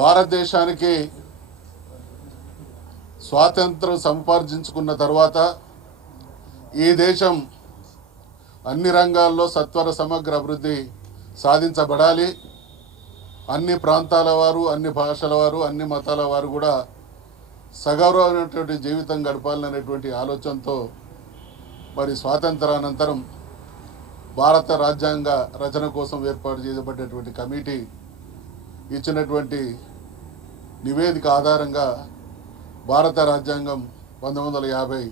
భారతదేశానికి స్వాతంత్రం సంపాదించుకున్న తర్వాత ఈ దేశం అన్ని రంగాల్లో సత్వర సమగ్ర అభివృద్ధి సాధించబడాలి. అన్ని ప్రాంతాల వారు, అన్ని భాషల వారు, అన్ని మతాల వారు కూడా సగౌరవమైనటువంటి జీవితం గడపాలనేటువంటి ఆలోచనతో మరి స్వాతంత్రానంతరం భారత రాజ్యాంగ రచన కోసం ఏర్పాటు చేయబడ్డటువంటి కమిటీ ఇచ్చినటువంటి నివేదిక ఆధారంగా భారత రాజ్యాంగం 1950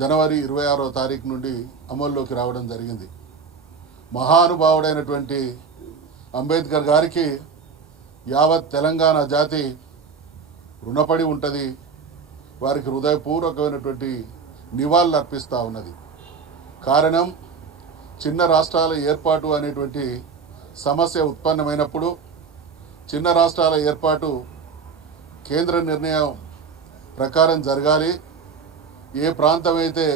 జనవరి 26వ తారీఖు నుండి అమల్లోకి రావడం జరిగింది. మహానుభావుడైనటువంటి అంబేద్కర్ గారికి యావత్ తెలంగాణ జాతి రుణపడి ఉంటుంది. వారికి హృదయపూర్వకమైనటువంటి నివాళులు అర్పిస్తూ ఉన్నది. కారణం, చిన్న రాష్ట్రాల ఏర్పాటు అనేటువంటి సమస్య ఉత్పన్నమైనప్పుడు చిన్న రాష్ట్రాల ఏర్పాటు కేంద్ర నిర్ణయం ప్రకారం జరగాలి. ఏ ప్రాంతం అయితే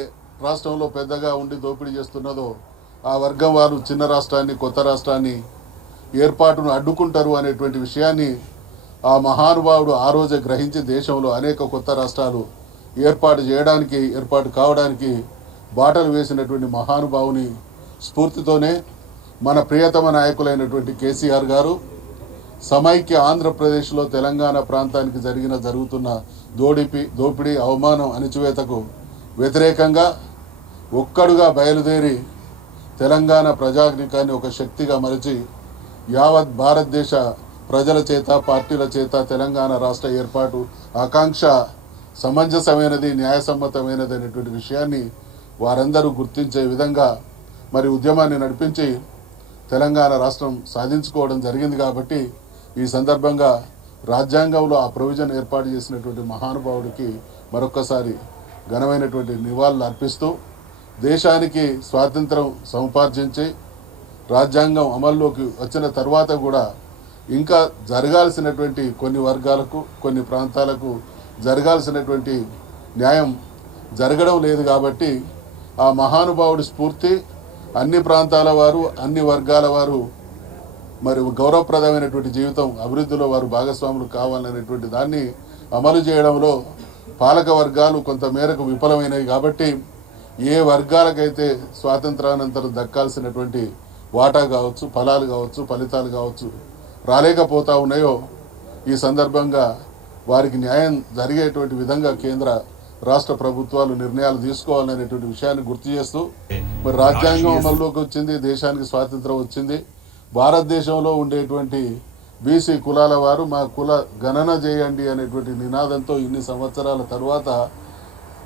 రాష్ట్రంలో పెద్దగా ఉండి దోపిడీ చేస్తున్నదో ఆ వర్గం వారు చిన్న రాష్ట్రాన్ని, కొత్త రాష్ట్రాన్ని ఏర్పాటును అడ్డుకుంటారు అనేటువంటి విషయాన్ని ఆ మహానుభావుడు ఆ రోజే గ్రహించి దేశంలో అనేక కొత్త రాష్ట్రాలు ఏర్పాటు కావడానికి బాటలు వేసినటువంటి మహానుభావుని స్ఫూర్తితోనే మన ప్రియతమ నాయకులైనటువంటి కేసీఆర్ గారు సమైక్య ఆంధ్రప్రదేశ్లో తెలంగాణ ప్రాంతానికి జరుగుతున్న దోపిడీ, అవమానం, అణిచివేతకు వ్యతిరేకంగా ఒక్కడుగా బయలుదేరి తెలంగాణ ప్రజానీకాన్ని ఒక శక్తిగా మలిచి యావత్ భారతదేశ ప్రజల చేత, పార్టీల చేత తెలంగాణ రాష్ట్ర ఏర్పాటు ఆకాంక్ష సమంజసమైనది, న్యాయసమ్మతమైనది అనేటువంటి విషయాన్ని వారందరూ గుర్తించే విధంగా మరి ఉద్యమాన్ని నడిపించి తెలంగాణ రాష్ట్రం సాధించుకోవడం జరిగింది. కాబట్టి ఈ సందర్భంగా రాజ్యాంగంలో ఆ ప్రొవిజన్ ఏర్పాటు చేసినటువంటి మహానుభావుడికి మరొక్కసారి ఘనమైనటువంటి నివాళులు అర్పిస్తూ దేశానికి స్వాతంత్రం సముపార్జించి రాజ్యాంగం అమల్లోకి వచ్చిన తర్వాత కూడా ఇంకా జరగాల్సినటువంటి కొన్ని వర్గాలకు, కొన్ని ప్రాంతాలకు జరగాల్సినటువంటి న్యాయం జరగడం లేదు. కాబట్టి ఆ మహానుభావుడి స్ఫూర్తి అన్ని ప్రాంతాల వారు, అన్ని వర్గాల వారు మరి గౌరవప్రదమైనటువంటి జీవితం, అభివృద్ధిలో వారు భాగస్వాములు కావాలనేటువంటి దాన్ని అమలు చేయడంలో పాలక వర్గాలు కొంత మేరకు విఫలమైనవి. కాబట్టి ఏ వర్గాలకైతే స్వాతంత్రానంతరం దక్కాల్సినటువంటి వాటా కావచ్చు, ఫలాలు కావచ్చు, ఫలితాలు కావచ్చు రాలేకపోతా ఉన్నాయో ఈ సందర్భంగా వారికి న్యాయం జరిగేటువంటి విధంగా కేంద్ర రాష్ట్ర ప్రభుత్వాలు నిర్ణయాలు తీసుకోవాలనేటువంటి విషయాన్ని గుర్తు చేస్తూ మరి రాజ్యాంగం అమల్లోకి వచ్చింది, దేశానికి స్వాతంత్రం వచ్చింది. భారతదేశంలో ఉండేటువంటి బీసీ కులాల వారు మా కుల గణన చేయండి అనేటువంటి నినాదంతో ఇన్ని సంవత్సరాల తర్వాత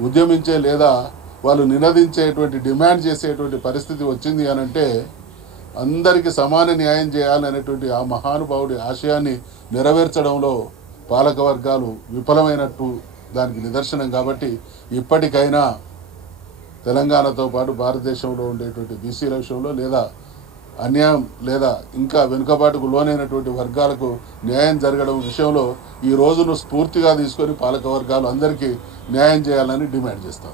ఉద్యమించే లేదా వాళ్ళు నినదించేటువంటి, డిమాండ్ చేసేటువంటి పరిస్థితి వచ్చింది అనంటే అందరికీ సమాన న్యాయం చేయాలనేటువంటి ఆ మహానుభావుడి ఆశయాన్ని నెరవేర్చడంలో పాలక వర్గాలు విఫలమైనట్టు దానికి నిదర్శనం. కాబట్టి ఇప్పటికైనా తెలంగాణతో పాటు భారతదేశంలో ఉండేటువంటి బీసీల విషయంలో లేదా అన్యాయం లేదా ఇంకా వెనుకబాటుకు లోనైనటువంటి వర్గాలకు న్యాయం జరగడం విషయంలో ఈ రోజును స్ఫూర్తిగా తీసుకొని పాలక వర్గాలు అందరికీ న్యాయం చేయాలని డిమాండ్ చేస్తాం.